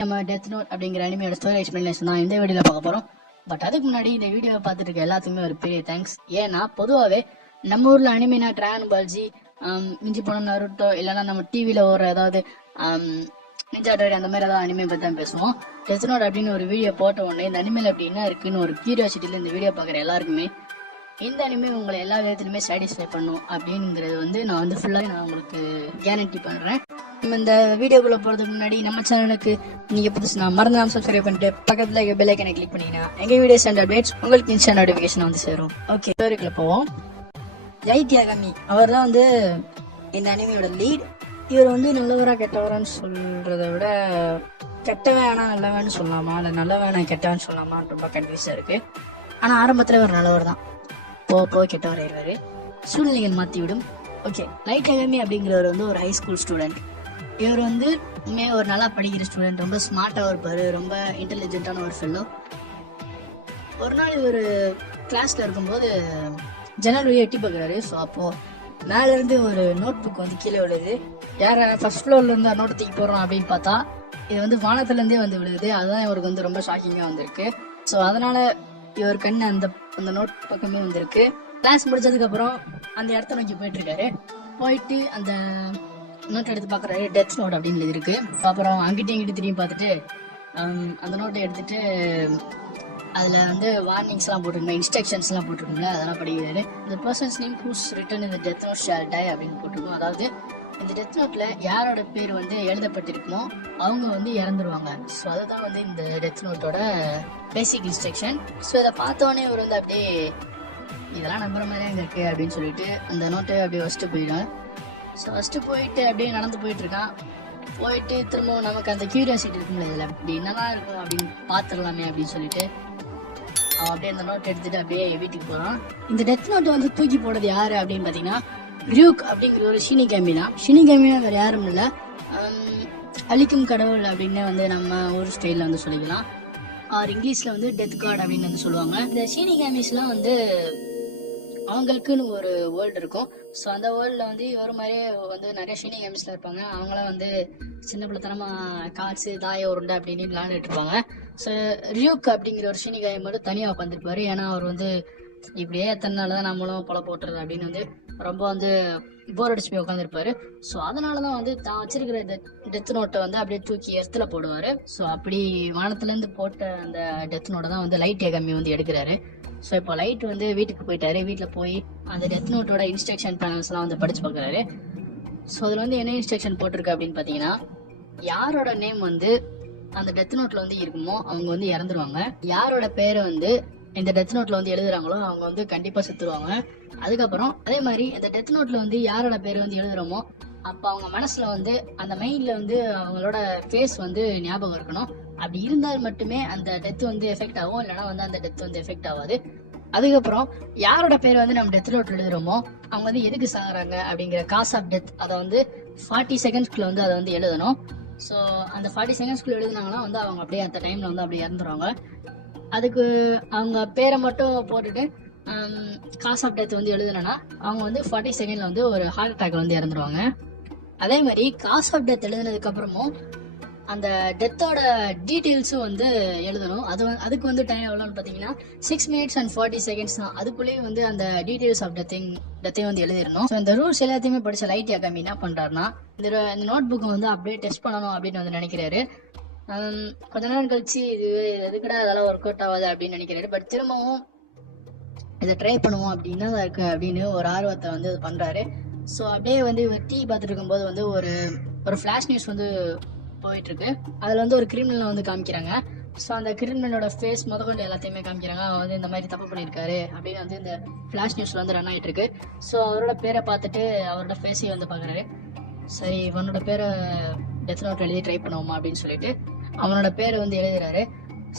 நம்ம death note அப்படிங்கிற அனிமையோட story explanation தான் இந்த வீடியோவில் பார்க்க போகிறோம். பட் அதுக்கு முன்னாடி இந்த வீடியோவை பார்த்துட்டு இருக்க எல்லாத்துக்குமே ஒரு பெரிய தேங்க்ஸ். ஏன்னா பொதுவாகவே நம்ம ஊரில் அனிமினா டிராகன் பால்ஜி, மிஞ்சி போன நருட்டோ, இல்லைன்னா நம்ம டிவியில் ஒரு ஏதாவது நிஞ்சா டைரி அந்த மாதிரி ஏதாவது அனிமே பற்றி தான் பேசுவோம். டெத் நோட் அப்படின்னு ஒரு வீடியோ போட்ட உடனே இந்த அனிமையில் அப்படி என்ன இருக்குன்னு ஒரு கியூரியாசிட்டியில் இந்த வீடியோ பார்க்குற எல்லாருக்குமே இந்த அனிமே உங்களை எல்லா விதத்துலையுமே சாட்டிஸ்ஃபை பண்ணும் அப்படிங்கிறது நான் ஃபுல்லாக உங்களுக்கு கேரண்டி பண்ணுறேன். நம்ம இந்த வீடியோக்குள்ள போறதுக்கு முன்னாடி நம்ம சேனலுக்கு நீங்க புதுசுனா மறந்துடாம சப்ஸ்கிரைப் பண்ணிட்டு பக்கத்துல பெல் ஐக்கனை கிளிக் பண்ணீங்கன்னா எங்க வீடியோஸ் அண்ட் அப்டேட்ஸ் உங்களுக்கு இன்ஸ்டன்ட் நோட்டிபிகேஷன் வந்து சேரும். ஓகே, ஸ்டோரிக்குள்ள போவோம். லைட் யாகாமி அவர் தான் இந்த அனிமையோட லீட். இவர் நல்லவரா கெட்டவரான்னு சொல்றதை விட கெட்டவன் ஆனா நல்லவன்னு சொல்லலாமா, இல்லை நல்லவன் கெட்டவன் சொல்லலாமா ரொம்ப கன்ஃபியூஸா இருக்கு. ஆனா ஆரம்பத்துல ஒரு நல்லவர் தான், போக கெட்டவர் ஆயிடுவாரு, சூழ்நிலைகள் மாத்தி விடும். ஓகே, லைட் யாகாமி அப்படிங்கிறவர் ஒரு ஹை ஸ்கூல் ஸ்டூடெண்ட். இவர் ஒரு நல்லா படிக்கிற ஸ்டூடெண்ட், ரொம்ப ஸ்மார்ட்டாக இருப்பார், ரொம்ப இன்டெலிஜென்ட்டான ஒரு ஃபெல்லோ. ஒரு நாள் இவர் கிளாஸில் இருக்கும்போது ஜன்னல் வழியாக எட்டி பார்க்குறாரு. ஸோ அப்போது மேலேருந்து ஒரு நோட் புக் கீழே விழுது. யாரை ஃபர்ஸ்ட் ஃப்ளோரில் இருந்தால் நோட் தூக்கி போடுறோம் அப்படின்னு பார்த்தா இது வானத்துலேருந்தே விழுது. அதுதான் இவருக்கு ரொம்ப ஷாக்கிங்காக வந்திருக்கு. ஸோ அதனால் இவர் கண்ணு அந்த நோட் பக்கமே வந்திருக்கு. கிளாஸ் முடிச்சதுக்கப்புறம் அந்த இடத்த நோக்கி போயிட்டுருக்காரு. போயிட்டு அந்த நோட் எடுத்து பார்க்குறாரு, டெத் நோட் அப்படின்னு எழுதிருக்கு. அப்புறம் அங்கிட்டையும் இங்கிட்ட திரும்பி பார்த்துட்டு அந்த நோட்டை எடுத்துட்டு அதில் வார்னிங்ஸ்லாம் போட்டிருக்கோம், இன்ஸ்ட்ரக்ஷன்ஸ்லாம் போட்டிருக்கோம்ல, அதெல்லாம் படிக்கிறாரு. இந்த பர்சன்ஸ் நேம் ஹூஸ் ரிட்டன் இந்த டெத் நோட் ஷால் டை அப்படின்னு போட்டிருக்கோம். அதாவது இந்த டெத் நோட்டில் யாரோட பேர் எழுதப்பட்டிருக்குமோ அவங்க இறந்துருவாங்க. ஸோ அதுதான் இந்த டெத் நோட்டோட பேசிக் இன்ஸ்ட்ரக்ஷன். ஸோ இதை பார்த்தோன்னே இவர் அப்படியே இதெல்லாம் நம்புற மாதிரியே அங்கே இருக்குது அப்படின்னு சொல்லிட்டு அந்த நோட்டை அப்படியே வச்சுட்டு போயிடும். ஸோ ஃபஸ்ட்டு போயிட்டு அப்படியே நடந்து போயிட்டுருக்கான். போயிட்டு திரும்ப நமக்கு அந்த கியூரியாசிட்டி இருக்கும்ல, இதில் அப்படி என்னதான் இருக்கும் அப்படின்னு பார்த்துடலாமே அப்படின்னு சொல்லிட்டு அவன் அப்படியே அந்த நோட் எடுத்துட்டு அப்படியே வீட்டுக்கு போகிறான். இந்த டெத் நோட்டை தூக்கி போடுறது யாரு அப்படின்னு பார்த்தீங்கன்னா ரியூக் அப்படிங்கிற ஒரு ஷினிகாமினா வேறு யாரும் இல்லை, அழிக்கும் கடவுள் அப்படின்னு நம்ம ஊர் ஸ்டைலில் சொல்லிக்கலாம். அவர் இங்கிலீஷில் டெத் காட் அப்படின்னு சொல்லுவாங்க. இந்த ஷினிகாமிஸ்லாம் அவங்களுக்குன்னு ஒரு வேர்ல்டு இருக்கும். ஸோ அந்த வேர்ல்டில் இவர் மாதிரியே நிறைய ஷினிகாமிஸ்ல இருப்பாங்க. அவங்களாம் சின்ன பிள்ளைத்தனமா காசு தாய உருண்டை அப்படின்னு விளையாண்டுட்டு இருப்பாங்க. ஸோ ரியூக் அப்படிங்கிற ஒரு ஷினிகாமி மட்டும் தனியாக உட்காந்துருப்பாரு. ஏன்னா அவர் இப்படியே எத்தனால தான் நம்மளும் பொல போட்டுறது அப்படின்னு ரொம்ப போர் அடிச்சு போய் உட்காந்துருப்பாரு. ஸோ அதனாலதான் தான் வச்சிருக்கிற இந்த டெத் நோட்டை அப்படியே தூக்கி எர்த்துல போடுவாரு. ஸோ அப்படி வானத்துலேருந்து போட்ட அந்த டெத் நோட்டை தான் லைட் யாகாமி எடுக்கிறாரு. ஸோ இப்போ லைட் வீட்டுக்கு போயிட்டாரு. வீட்டில் போய் அந்த டெத் நோட்டோட இன்ஸ்ட்ரக்ஷன் பேனல்ஸ்லாம் படிச்சு பார்க்குறாரு. ஸோ அதில் என்ன இன்ஸ்ட்ரக்ஷன் போட்டிருக்கு அப்படின்னு பார்த்தீங்கன்னா, யாரோட நேம் அந்த டெத் நோட்ல இருக்குமோ அவங்க இறந்துருவாங்க. யாரோட பேரை இந்த டெத் நோட்ல எழுதுறாங்களோ அவங்க கண்டிப்பா செத்துருவாங்க. அதுக்கப்புறம் அதே மாதிரி இந்த டெத் நோட்ல யாரோட பேர் எழுதுறோமோ அப்ப அவங்க மனசுல அந்த மைண்ட்ல அவங்களோட ஃபேஸ் ஞாபகம் இருக்கணும். அப்படி இருந்தால் மட்டுமே அந்த டெத் எஃபெக்ட் ஆகும், இல்லைன்னா அந்த டெத் எஃபெக்ட் ஆகாது. அதுக்கப்புறம் யாரோட பேர் நம்ம டெத் நோட்ல எழுதுறோமோ அவங்க எதுக்கு சாகுறாங்க அப்படிங்கிற காஸ் ஆஃப் டெத் அதை 40 செகண்ட்ஸ்க்குள்ள அதை எழுதணும். ஸோ அந்த 40 செகண்ட்ஸ்க்குள்ள எழுதுனாங்கன்னா அவங்க அப்படியே அந்த டைம்ல அப்படியே இறந்துருவாங்க. அதுக்கு அவங்க பேரை மட்டும் போட்டுட்டு காஸ் ஆஃப் டெத் எழுதுனா அவங்க 40 செகண்ட்ல ஒரு ஹார்ட் அட்டாக் இறந்துருவாங்க. அதே மாதிரி காஸ் ஆஃப் டெத் எழுதுனதுக்கு அப்புறமும் அந்த டெத்தோட டீட்டெயில்ஸும் எழுதணும். அதுக்கு டைம் எவ்வளோன்னு பார்த்தீங்கன்னா 6 minutes and 40 seconds தான். அதுக்குள்ளேயே அந்த டீட்டெயில்ஸ் ஆஃப் டெத்தையும் எழுதிடணும். ஸோ இந்த ரூல்ஸ் எல்லாத்தையுமே படிச்ச லைட் யாகாமி என்ன பண்றாருன்னா இந்த நோட் புக்கை அப்படியே டெஸ்ட் பண்ணணும் அப்படின்னு நினைக்கிறாரு. கொஞ்ச நேரம் கழிச்சு இது எதுக்கடா அதெல்லாம் ஒர்க் அவுட் ஆகாது அப்படின்னு நினைக்கிறாரு. பட் திரும்பவும் இதை ட்ரை பண்ணுவோம் அப்படின்னா இருக்கு அப்படின்னு ஒரு ஆர்வத்தை அது பண்றாரு. ஸோ அப்படியே இவர் டிவி பார்த்துட்டு இருக்கும்போது ஒரு ஃபிளாஷ் நியூஸ் போயிட்டு இருக்கு. அதுல ஒரு கிரிமினல் காமிக்கிறாங்க. ஸோ அந்த கிரிமினலோட ஃபேஸ் முதற்கொண்டு எல்லாத்தையுமே காமிக்கிறாங்க. அவர் இந்த மாதிரி தப்பு பண்ணியிருக்காரு அப்படின்னு இந்த ஃபிளாஷ் நியூஸ்ல ரன் ஆகிட்டு இருக்கு. ஸோ அவரோட பேரை பார்த்துட்டு அவரோட ஃபேஸையும் பார்க்குறாரு. சரி, இவனோட பேரை டெத் நோட் எழுதி ட்ரை பண்ணுவோமா அப்படின்னு சொல்லிட்டு அவனோட பேரை எழுதுறாரு.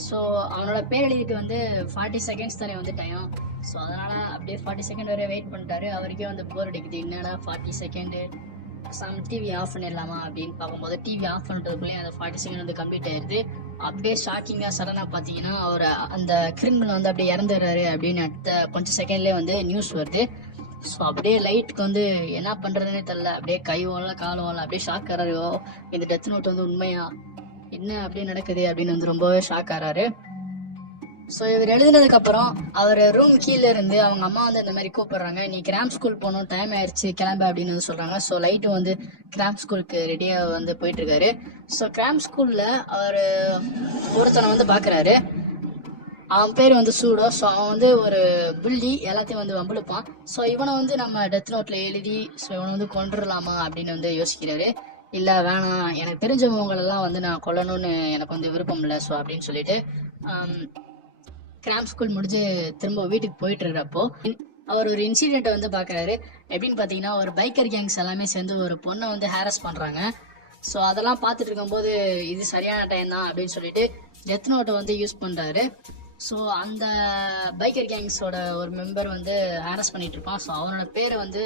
ஸோ அவனோட பேர் எழுதிட்டு 40 செகண்ட்ஸ் தானே டைம். ஸோ அதனால அப்படியே 40 செகண்ட் வரை வெயிட் பண்ணிட்டாரு. அவருக்கே போர் அடிக்குது, என்னடா 40 செகண்டு டிவி ஆஃப் பண்ணிடலாமா அப்படின்னு பார்க்கும்போது டிவி ஆஃப் பண்ணுறதுக்குள்ளேயே அந்த 40 செகண்ட் கம்ப்ளீட் ஆயிடுது. அப்படியே ஷாக்கிங்காக சடனாக பார்த்தீங்கன்னா அவர் அந்த கிரிமினல் அப்படியே இறந்துடுறாரு அப்படின்னு அடுத்த கொஞ்சம் செகண்ட்லேயே நியூஸ் வருது. ஸோ அப்படியே லைட்டுக்கு என்ன பண்ணுறதுன்னே தெரில, அப்படியே கை ஓடல கால் ஓடல, அப்படியே ஷாக் ஆகிறாரோ இந்த டெத் நோட் உண்மையா என்ன அப்படி நடக்குது அப்படின்னு வந்து ரொம்பவே ஷாக் ஆறாரு. ஸோ இவர் எழுதினதுக்கு அப்புறம் அவர் ரூம் கீழே இருந்து அவங்க அம்மா வந்து இந்த மாதிரி கூப்பிடுறாங்க, நீ கிராம் ஸ்கூல் போகணும், டைம் ஆயிடுச்சு கிளம்பு அப்படின்னு வந்து சொல்றாங்க. ஸோ லைட்டு வந்து கிராம் ஸ்கூலுக்கு ரெடியா வந்து போயிட்டு இருக்காரு. ஸோ கிராம் ஸ்கூல்ல அவர் ஒருத்தனை வந்து பாக்குறாரு. அவன் பேர் வந்து சூடோ. ஸோ அவன் வந்து ஒரு புள்ளி, எல்லாத்தையும் வந்து வம்பிழுப்பான். ஸோ இவனை வந்து நம்ம டெத் நோட்ல எழுதி ஸோ இவனை வந்து கொண்டுடலாமா அப்படின்னு வந்து யோசிக்கிறாரு. இல்ல வேணாம், எனக்கு தெரிஞ்சவங்களெல்லாம் வந்து நான் கொல்லணும்னு எனக்கு வந்து விருப்பம் இல்லை. ஸோ அப்படின்னு சொல்லிட்டு கிராம் ஸ்கூல் முடிஞ்சு திரும்ப வீட்டுக்கு போயிட்டு இருக்கிறப்போ அவர் ஒரு இன்சிடென்ட்டை வந்து பாக்குறாரு. எப்படின்னு பாத்தீங்கன்னா, ஒரு பைக்கர் கேங்ஸ் எல்லாமே சேர்ந்து ஒரு பொண்ணை வந்து ஹாரஸ் பண்றாங்க. ஸோ அதெல்லாம் பார்த்துட்டு இருக்கும்போது இது சரியான டைம் தான் அப்படின்னு சொல்லிட்டு டெத் நோட்டை வந்து யூஸ் பண்றாரு. ஸோ அந்த பைக்கர் கேங்ஸோட ஒரு மெம்பர் வந்து ஹாரஸ் பண்ணிட்டு இருப்பான். ஸோ அவனோட பேரை வந்து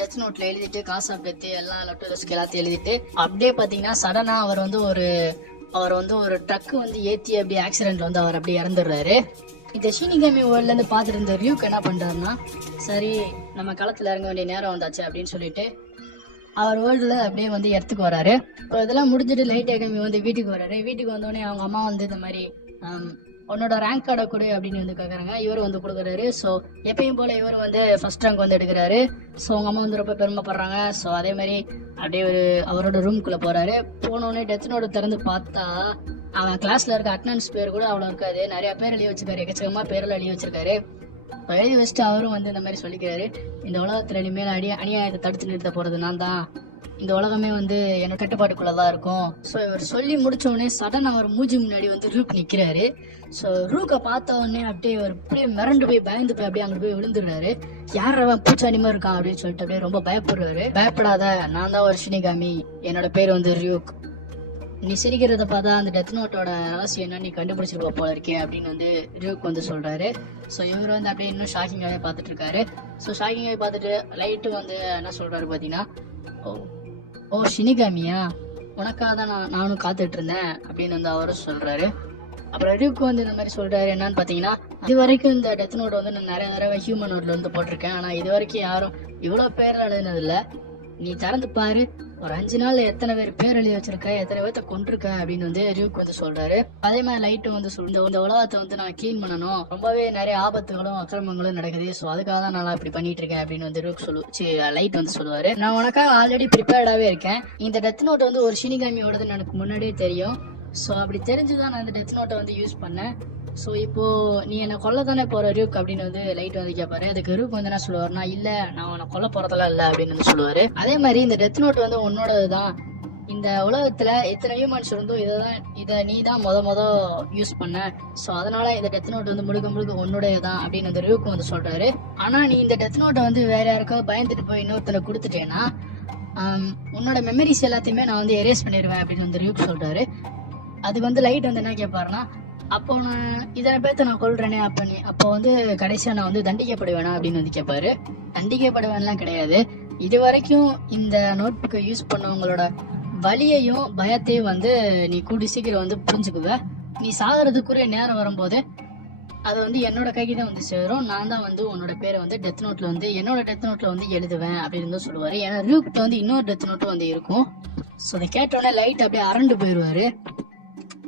டெத் நோட்ல எழுதிட்டு காசா பேத்து எல்லா லெட்டர்ஸ்க்கு எல்லாத்தையும் எழுதிட்டு அப்படியே பாத்தீங்கன்னா சடனா அவர் வந்து ஒரு ட்ரக் வந்து ஏத்தி அப்படி ஆக்சிடென்ட்ல வந்து அவர் அப்படியே இறந்துடுறாரு. இந்த ஷினிகாமி வேர்ல்ட்ல இருந்து பாத்துட்டு இருந்த ரியூக் என்ன பண்றாருன்னா, சரி நம்ம களத்துல இறங்க வேண்டிய நேரம் வந்தாச்சு அப்படின்னு சொல்லிட்டு அவர் வேர்ல்டுல அப்படியே வந்து இடத்துக்கு வராரு. இப்போ இதெல்லாம் முடிஞ்சிட்டு லைட் அகாமி வந்து வீட்டுக்கு வராரு. வீட்டுக்கு வந்தோடனே அவங்க அம்மா வந்து இந்த மாதிரி உன்னோட ரேங்க் கார்டை கொடு அப்படின்னு வந்து கேட்குறாங்க. இவர் வந்து கொடுக்குறாரு. ஸோ எப்பயும் போல இவர் வந்து ஃபர்ஸ்ட் ரேங்க் வந்து எடுக்கிறாரு. ஸோ அவங்க அம்மா வந்து ரொம்ப பெருமைப்படுறாங்க. ஸோ அதே மாதிரி அப்படியே அவரோட ரூம்குள்ள போறாரு. போனோடனே டெத் நோட் திறந்து பார்த்தா அவன் கிளாஸ்ல இருக்க அட்டனன்ஸ் பேர் கூட அவ்வளோ இருக்காது. நிறைய பேர் எழுதி வச்சிருக்காரு, எக்கச்சக்கமா பேரெல்லாம் எழுதி வச்சிருக்காரு. எழுதி வச்சுட்டு அவரும் வந்து இந்த மாதிரி சொல்லிக்கிறாரு, இந்த உலகத்துல இனிமேல் அநியாயத்தை தடுத்து நிறுத்த போறது நான் தான், இந்த உலகமே வந்து என்னோட கட்டுப்பாட்டுக்குள்ளதான் இருக்கும். ஸோ இவர் சொல்லி முடிச்ச உடனே சடன் அவர் மூஞ்சி முன்னாடி வந்து ரூக் நிக்கிறாரு. ஸோ ரூக்கை பார்த்த உடனே அப்படியே அவர் அப்படியே மிரண்டு போய் பயந்து போய் அப்படியே அங்க போய் விழுந்துடுறாரு. யார் அவன் பூச்சானிமா இருக்கான் அப்படின்னு சொல்லிட்டு அப்படியே ரொம்ப பயப்படுறாரு. பயப்படாத, நான் தான் ஒரு ஷினிகாமி, என்னோட பேர் வந்து ரியூக், நீ சிரிக்கிறத பார்த்தா அந்த டெத் நோட்டோட ரகசியம் என்ன நீ கண்டுபிடிச்சிருப்ப போல இருக்கே அப்படின்னு வந்து ரியூக் வந்து சொல்றாரு. ஸோ இவர் வந்து அப்படியே இன்னும் ஷாக்கிங்காகவே பார்த்துட்டு இருக்காரு. ஸோ ஷாக்கிங்காகவே பார்த்துட்டு லைட்டு வந்து என்ன சொல்றாரு பார்த்தீங்கன்னா, ஓ ஷினிகாமியா, உனக்காக தான் நானும் காத்துட்டு இருந்தேன் அப்படின்னு வந்து அவரும் சொல்றாரு. அப்புறம் ரியூக் வந்து இந்த மாதிரி சொல்றாரு என்னன்னு பாத்தீங்கன்னா, இது வரைக்கும் இந்த டெத் நோட் வந்து நான் நிறைய தடவை ஹியூமன் நோட்ல வந்து போட்டிருக்கேன், ஆனா இது வரைக்கும் யாரும் இவ்வளவு பேர் எழுதினது இல்ல. நீ திறந்து பாரு, ஒரு 5 நாள்ல எத்தனை பேர் எழுதி வச்சிருக்க, எத்தனை பேர்த்த கொண்டிருக்க அப்படின்னு வந்து ரியூக் வந்து சொல்றாரு. அதே மாதிரி லைட்டு வந்து இந்த உலகத்தை வந்து நான் கிளீன் பண்ணணும், ரொம்பவே நிறைய ஆபத்துகளும் அக்கிரமங்களும் நடக்குது, ஸோ அதுக்காக தான் நான் இப்படி பண்ணிட்டு இருக்கேன் அப்படின்னு வந்து ரியூக் லைட் வந்து சொல்லுவாரு. நான் உனக்காக ஆல்ரெடி ப்ரிப்பேர்டாவே இருக்கேன், இந்த டெத் நோட் வந்து ஒரு ஷினிகாமியோடதுன்னு எனக்கு முன்னாடியே தெரியும். ஸோ அப்படி தெரிஞ்சுதான் நான் இந்த டெத் நோட்டை வந்து யூஸ் பண்ணேன். ஸோ இப்போ நீ என்னை கொல்ல தானே போற ரியூக் அப்படின்னு வந்து லைட் வந்து கேட்பாரு. அதுக்கு ரியூக் வந்து என்ன சொல்லுவாருன்னா, இல்ல நான் உன்னை கொல்ல போறதெல்லாம் இல்லை அப்படின்னு வந்து சொல்லுவாரு. அதே மாதிரி இந்த டெத் நோட் வந்து உன்னோடதுதான், இந்த உலகத்துல எத்தனை ஹியூமன்ஸ் இருந்தோ இதை நீ தான் முத யூஸ் பண்ண, ஸோ அதனால இந்த டெத் நோட் வந்து முழுக்க உன்னுடையதான் அப்படின்னு அந்த ரியூக் வந்து சொல்றாரு. ஆனா நீ இந்த டெத் நோட்டை வந்து வேற யாருக்காவது பயந்துட்டு போய் இன்னொருத்தனை கொடுத்துட்டேன்னா உன்னோட மெமரிஸ் எல்லாத்தையுமே நான் வந்து எரேஸ் பண்ணிடுவேன் அப்படின்னு வந்து ரியூக் சொல்றாரு. அதுக்கு வந்து லைட் வந்து என்ன கேட்பாருன்னா, அப்போ நான் இதனை பேர்த்த நான் கொள்றேனே, அப்போ வந்து கடைசியா நான் வந்து தண்டிக்கப்படுவேனா அப்படின்னு வந்து கேட்பாரு. தண்டிக்கப்படுவேன்லாம் கிடையாது, இது வரைக்கும் இந்த நோட் புக்கை யூஸ் பண்ணவங்களோட வலியையும் பயத்தையும் வந்து நீ கூடி சீக்கிரம் வந்து புரிஞ்சுக்குவ. நீ சாகிறதுக்குரிய நேரம் வரும்போது அது வந்து என்னோட கைக்கு தான் வந்து சேரும். நான் தான் வந்து உன்னோட பேரை வந்து டெத் நோட்ல வந்து என்னோட டெத் நோட்ல வந்து எழுதுவேன் அப்படின்னு தான் சொல்லுவாரு. ஏன்னா ரியூக்ல வந்து இன்னொரு டெத் நோட்டும் வந்து இருக்கும். ஸோ அதை கேட்டோன்னே லைட் அப்படியே அரண்டு போயிடுவாரு.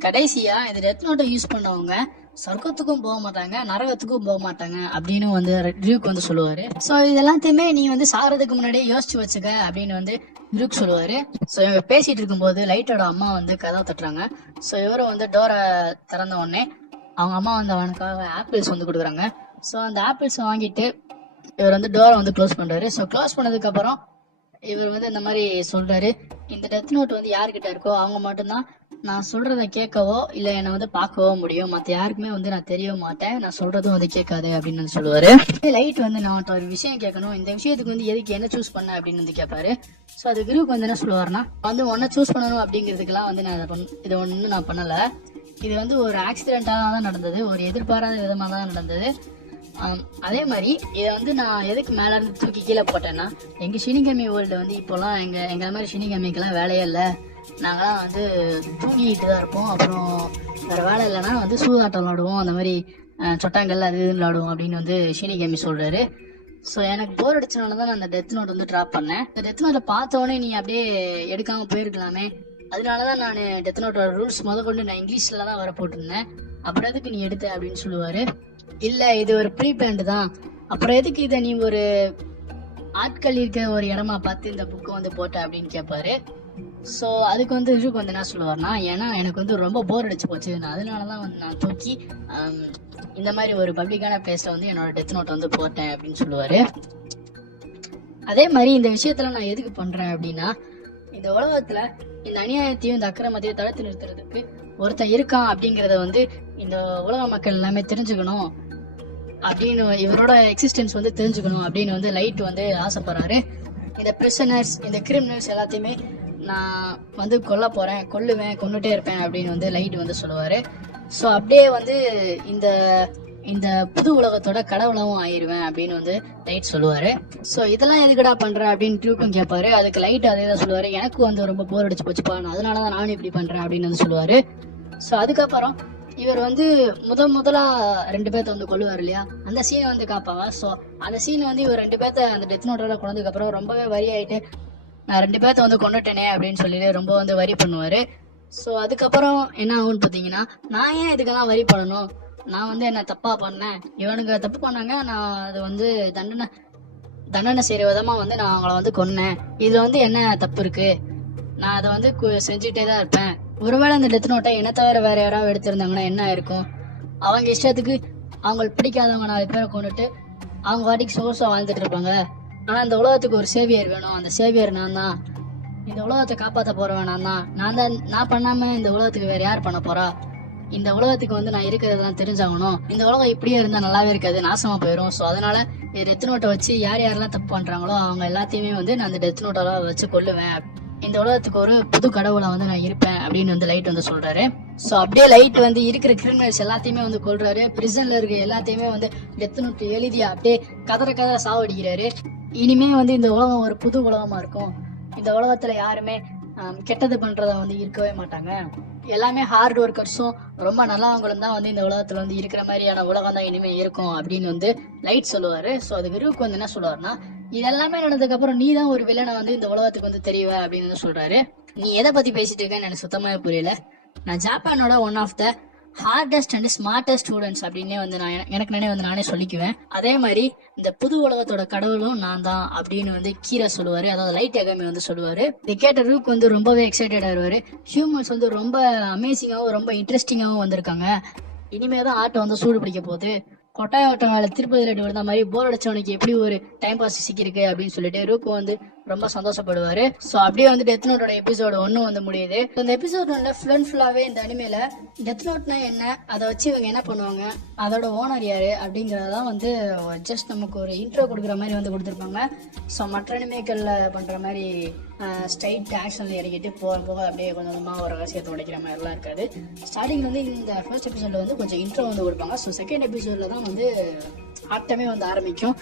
கடைசியா இந்த டெத் நோட்டை யூஸ் பண்ணவங்க சொர்க்கத்துக்கும் போக மாட்டாங்க, நரகத்துக்கும் போக மாட்டாங்க அப்படின்னு வந்து ரியூக் வந்து சொல்லுவாரு. சோ இதெல்லாத்தையுமே நீ வந்து சாகிறதுக்கு முன்னாடியே யோசிச்சு வச்சுக்க அப்படின்னு வந்து ரியூக் சொல்லுவாரு. சோ இவங்க பேசிட்டு இருக்கும்போது லைட்டோட அம்மா வந்து கதவை தட்டுறாங்க. சோ இவரும் வந்து டோரை திறந்த உடனே அவங்க அம்மா வந்து அவனுக்காக ஆப்பிள்ஸ் வந்து கொடுக்குறாங்க. ஸோ அந்த ஆப்பிள்ஸ் வாங்கிட்டு இவர் வந்து டோரை வந்து க்ளோஸ் பண்றாரு. ஸோ க்ளோஸ் பண்ணதுக்கு அப்புறம் இவர் வந்து இந்த மாதிரி சொல்றாரு, இந்த டெத் நோட் வந்து யார்கிட்ட இருக்கோ அவங்க மட்டும்தான் நான் சொல்றத கேட்கவோ இல்ல என்னை வந்து பார்க்கவோ முடியும், மத்த யாருக்குமே வந்து நான் தெரிய மாட்டேன், நான் சொல்றதும் வந்து கேட்காது அப்படின்னு வந்து சொல்லுவாரு. லைட் வந்து நான் ஒரு விஷயம் கேட்கணும், இந்த விஷயத்துக்கு வந்து எதுக்கு என்ன சூஸ் பண்ண அப்படின்னு வந்து கேட்பாரு. ஸோ அது குரூப் வந்து என்ன சொல்லுவாருன்னா, வந்து ஒன்ன சூஸ் பண்ணணும் அப்படிங்கிறதுக்கெல்லாம் வந்து நான் இதை ஒன்றும் நான் பண்ணல, இது வந்து ஒரு ஆக்சிடென்டாக தான் நடந்தது, ஒரு எதிர்பாராத விதமாக தான் நடந்தது. அதே மாதிரி இதை வந்து நான் எதுக்கு மேல இருந்து தூக்கி கீழே போட்டேன்னா, எங்க ஷினிகாமி வேர்ல்டு வந்து இப்போலாம் எங்களை மாதிரி ஷினிகாமிக்கெல்லாம் வேலையே இல்லை, நாங்களாம் வந்து தூங்கிட்டு தான் இருப்போம், அப்புறம் வேற வேலை இல்லைன்னா வந்து சூதாட்டம் விளாடுவோம், அந்த மாதிரி சொட்டாங்கல் அது இதுன்னு விளாடுவோம் அப்படின்னு வந்து ஷினிகாமி சொல்றாரு. ஸோ எனக்கு போர் அடிச்சனால தான் நான் அந்த டெத் நோட் வந்து ட்ராப் பண்ணேன். இந்த டெத் நோட்டை பார்த்தோன்னே நீ அப்படியே எடுக்காம போயிருக்கலாமே, அதனாலதான் நான் டெத் நோட்டோட ரூல்ஸ் கொண்டு நான் இங்கிலீஷ்ல தான் வர போட்டிருந்தேன். அப்புறம் எதுக்கு நீ எடுத்த அப்படின்னு சொல்லுவாரு. இல்ல இது ஒரு ப்ரீ பிளான்ட் தான், அப்புறம் எதுக்கு இதை நீ ஒரு ஆட்கள் இருக்க ஒரு இடமா பார்த்து இந்த புக்கை வந்து போட்ட அப்படின்னு கேட்பாரு. ஸோ அதுக்கு வந்து ரிஷுக்கு வந்து என்ன சொல்லுவார்னா, ஏன்னா எனக்கு வந்து ரொம்ப போர் அடிச்சு போச்சு, நான் அதனாலதான் வந்து நான் தூக்கி இந்த மாதிரி ஒரு பப்ளிக்கான பிளேஸ்ல வந்து என்னோட டெத் நோட் வந்து போட்டேன் அப்படின்னு சொல்லுவாரு. அதே மாதிரி இந்த விஷயத்துல நான் எதுக்கு பண்றேன் அப்படின்னா, இந்த உலகத்துல இந்த அநியாயத்தையும் இந்த அக்கிரமத்தையும் தடுத்து நிறுத்துறதுக்கு ஒருத்தன் இருக்கான் அப்படிங்கறத வந்து இந்த உலக மக்கள் எல்லாமே தெரிஞ்சுக்கணும் அப்படின்னு, இவரோட எக்ஸிஸ்டன்ஸ் வந்து தெரிஞ்சுக்கணும் அப்படின்னு வந்து லைட் வந்து ஆசைப்படுறாரு. இந்த பிரிசனர்ஸ், இந்த கிரிமினல்ஸ் எல்லாத்தையுமே நான் வந்து கொன்னுட்டே இருப்பேன் அப்படின்னு வந்து லைட் வந்து சொல்லுவாரு. ஸோ அப்படியே வந்து இந்த இந்த புது உலகத்தோட கடவுளாவும் ஆயிருவேன் அப்படின்னு வந்து லைட் சொல்லுவாரு. ஸோ இதெல்லாம் எதுக்கடா பண்ற அப்படின்னு டியூக்கும் கேட்பாரு. அதுக்கு லைட் அதே தான் சொல்லுவாரு, எனக்கு வந்து ரொம்ப போர் அடிச்சு போச்சுப்பா, அதனாலதான் நானும் இப்படி பண்றேன் அப்படின்னு வந்து சொல்லுவாரு. ஸோ அதுக்கப்புறம் இவர் வந்து முதலா 2 பேர்த்த வந்து கொல்லுவார் இல்லையா, அந்த சீனை வந்து காப்பாங்க. ஸோ அந்த சீனை வந்து இவர் 2 பேர்த்த அந்த டெத் நோட்டோட கொண்டதுக்கு அப்புறம் ரொம்பவே வரி ஆயிட்டு, நான் 2 பேர்த்த வந்து கொண்டுட்டேனே அப்படின்னு சொல்லிட்டு ரொம்ப வந்து வரி பண்ணுவாரு. ஸோ அதுக்கப்புறம் என்ன ஆகும்னு பார்த்தீங்கன்னா, நான் ஏன் இதுக்கெல்லாம் வரி பண்ணணும், நான் வந்து என்ன தப்பா பண்ணேன், இவனுக்கு தப்பு பண்ணாங்க, நான் அது வந்து தண்டனை செய்யற விதமா வந்து நான் அவங்கள வந்து கொன்னேன், இதுல வந்து என்ன தப்பு இருக்கு, நான் அதை வந்து செஞ்சுட்டே தான் இருப்பேன். ஒருவேளை அந்த டெத் நோட்டை என்ன தவிர வேற யாராவது எடுத்திருந்தாங்கன்னா என்ன இருக்கும், அவங்க இஷ்டத்துக்கு அவங்களுக்கு பிடிக்காதவங்க 4 பேரை கொண்டுட்டு அவங்க வாட்டிக்கு சோர்ஸா வாழ்ந்துட்டு இருப்பாங்க. ஆனா இந்த உலகத்துக்கு ஒரு சேவியர் வேணும், அந்த சேவியர் நான் தான், இந்த உலகத்தை காப்பாற்ற போறவன் நான் பண்ணாம இந்த உலகத்துக்கு வேற யார் பண்ண போறா, இந்த உலகத்துக்கு வந்து நான் இருக்கிறதெல்லாம் தெரிஞ்சாகணும், இந்த உலகம் இப்படியே இருந்தா நல்லாவே இருக்காது, நாசமா போயிடும். ஸோ அதனால டெத் நோட்டை வச்சு யார் யாரெல்லாம் தப்பு பண்றாங்களோ அவங்க எல்லாத்தையுமே வந்து நான் அந்த டெத் நோட்டெல்லாம் வச்சு கொல்லுவேன், இந்த உலகத்துக்கு ஒரு புது கடவுளை வந்து நான் இருப்பேன் அப்படின்னு வந்து லைட் வந்து சொல்றாரு. ஸோ அப்படியே லைட் வந்து இருக்கிற கிரிமினல்ஸ் எல்லாத்தையுமே வந்து கொல்றாரு. பிரிசன்ல இருக்க எல்லாத்தையுமே வந்து டெத் நோட் எழுதி அப்படியே கதற சாவடிக்கிறாரு. இனிமே வந்து இந்த உலகம் ஒரு புது உலகமா இருக்கும், இந்த உலகத்துல யாருமே கெட்டது பண்றத வந்து இருக்கவே மாட்டாங்க, எல்லாமே ஹார்ட் ஒர்க்கர்ஸும் ரொம்ப நல்லவங்களும் தான் வந்து இந்த உலகத்துல வந்து இருக்கிற மாதிரியான உலகம் தான் இனிமே இருக்கும் அப்படின்னு வந்து லைட் சொல்லுவாரு. ஸோ அதுக்கு ரூக் வந்து என்ன சொல்லுவாருன்னா, இதெல்லாமே நடந்ததுக்கு அப்புறம் நீ தான் ஒரு வில்லனை வந்து இந்த உலகத்துக்கு வந்து தெரியவ அப்படின்னு வந்து சொல்றாரு. நீ எதை பத்தி பேசிட்டு இருக்கேன்னு எனக்கு சுத்தமாவே புரியல, நான் ஜப்பானோட one of the hardest and smartest students அப்படின்னே வந்து நானே சொல்லிக்குவேன். அதே மாதிரி இந்த புது உலகத்தோட கடவுளும் நான் தான் அப்படின்னு வந்து கீரா சொல்லுவாரு, அதாவது லைட் எகாமி வந்து சொல்லுவாரு. இதை கேட்ட ரூக் வந்து ரொம்பவே எக்ஸைட்டட் ஆயிடுவாரு. ஹியூமன்ஸ் வந்து ரொம்ப அமேசிங்காவும் ரொம்ப இன்ட்ரெஸ்டிங்காவும் வந்திருக்காங்க, இனிமேதான் ஆட்டை வந்து சூடு பிடிக்க போகுது, கொட்டாய ஓட்டம் வேலை திருப்பதி லட்டு வந்த மாதிரி போர் அடிச்சவனுக்கு எப்படி ஒரு டைம் பாஸ் சிக்கிருக்கு அப்படின்னு சொல்லிட்டு ரூக் வந்து ரொம்ப சந்தோஷப்படுவாரு. ஸோ அப்படியே வந்து டெத் நோட்டோட எபிசோடு 1 வந்து முடியுது. இந்த எபிசோட் 1ல ஃபுல்லாவே இந்த அனிமேல டெத் நோட்னா என்ன, அதை வச்சு இவங்க என்ன பண்ணுவாங்க, அதோட ஓனர் யாரு அப்படிங்கறதான் வந்து ஜஸ்ட் நமக்கு ஒரு இன்ட்ரோ கொடுக்குற மாதிரி வந்து கொடுத்துருப்பாங்க. ஸோ மற்ற அனிமேக்கள்ல பண்ற மாதிரி ஸ்ட்ரைட் ஆக்ஷன்ல இறங்கிட்டு போக அப்படியே கொஞ்சமா ஒரு ரகசியத்தை உடைக்கிற மாதிரிலாம் இருக்காது. ஸ்டார்டிங்ல வந்து இந்த ஃபர்ஸ்ட் எபிசோட்ல வந்து கொஞ்சம் இன்ட்ரோ வந்து கொடுப்பாங்க. ஸோ செகண்ட் எபிசோட்ல தான் வந்து ஆட்டமே வந்து ஆரம்பிக்கும்.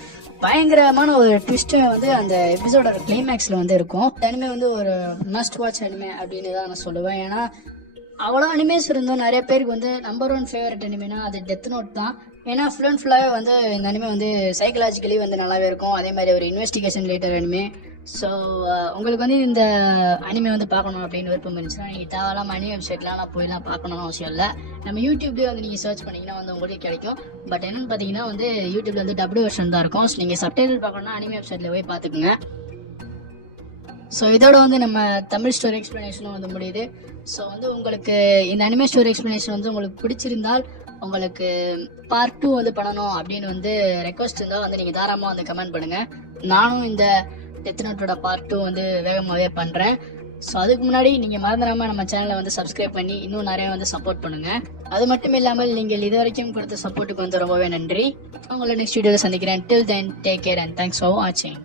பயங்கரமான ஒரு ட்விஸ்ட் வந்து அந்த எபிசோடோட கிளைமேக்ஸ்ல வந்து இருக்கும். அனிமே வந்து ஒரு மஸ்ட் வாட்ச் அனிமே அப்படின்னு தான் நான் சொல்லுவேன். ஏன்னா அவ்வளோ அனிமேஸ் இருந்தோம், நிறைய பேருக்கு வந்து நம்பர் 1 ஃபேவரட் அனிமேனா அது டெத் நோட் தான். ஏன்னா ஃபுல்லாவே வந்து இந்த அனிமே வந்து சைக்கலாஜிக்கலி வந்து நல்லாவே இருக்கும். அதே மாதிரி ஒரு இன்வெஸ்டிகேஷன் ரிலேட்டட் அனிமே. ஸோ உங்களுக்கு வந்து இந்த அனிமே வந்து பார்க்கணும் அப்படின்னு விருப்பம் இருந்துச்சுன்னா நீங்கள் தேவையில்லாம அனிமே வெப்சைட்லாம் நான் போயெல்லாம் பார்க்கணும்னு அவசியம் இல்லை. நம்ம யூடியூப்லேயே வந்து நீங்கள் சர்ச் பண்ணிங்கன்னா வந்து உங்களுக்கு கிடைக்கும். பட் என்னன்னு பார்த்தீங்கன்னா வந்து யூடியூப்ல வந்து டபுள் வெர்ஷன் தான் இருக்கும். ஸோ நீங்கள் சப்டைட்டில் பார்க்கணும்னா அனிமே வெப்சைட்ல போய் பார்த்துக்குங்க. ஸோ இதோட வந்து நம்ம தமிழ் ஸ்டோரி எக்ஸ்பிளனேஷனும் வந்து முடியுது. ஸோ வந்து உங்களுக்கு இந்த அனிமே ஸ்டோரி எக்ஸ்பிளனேஷன் வந்து உங்களுக்கு பிடிச்சிருந்தால், உங்களுக்கு பார்ட் 2 வந்து பண்ணணும் அப்படின்னு வந்து ரெக்வஸ்ட் இருந்தால் வந்து நீங்கள் தாராளமாக வந்து கமெண்ட் பண்ணுங்க. நானும் இந்த டெத் நோட்டோட பார்ட் 2 வந்து வேகமாகவே பண்ணுறேன். ஸோ அதுக்கு முன்னாடி நீங்கள் மறந்துடாமல் நம்ம சேனலை வந்து சப்ஸ்கிரைப் பண்ணி இன்னும் நிறைய வந்து சப்போர்ட் பண்ணுங்க. அது மட்டும் இல்லாமல் நீங்கள் இது வரைக்கும் கொடுத்த சப்போர்ட்டுக்கு வந்து ரொம்பவே நன்றி. உங்களை நெக்ஸ்ட் வீடியோவில் சந்திக்கிறேன். Till then take care and thanks for வாட்சிங்.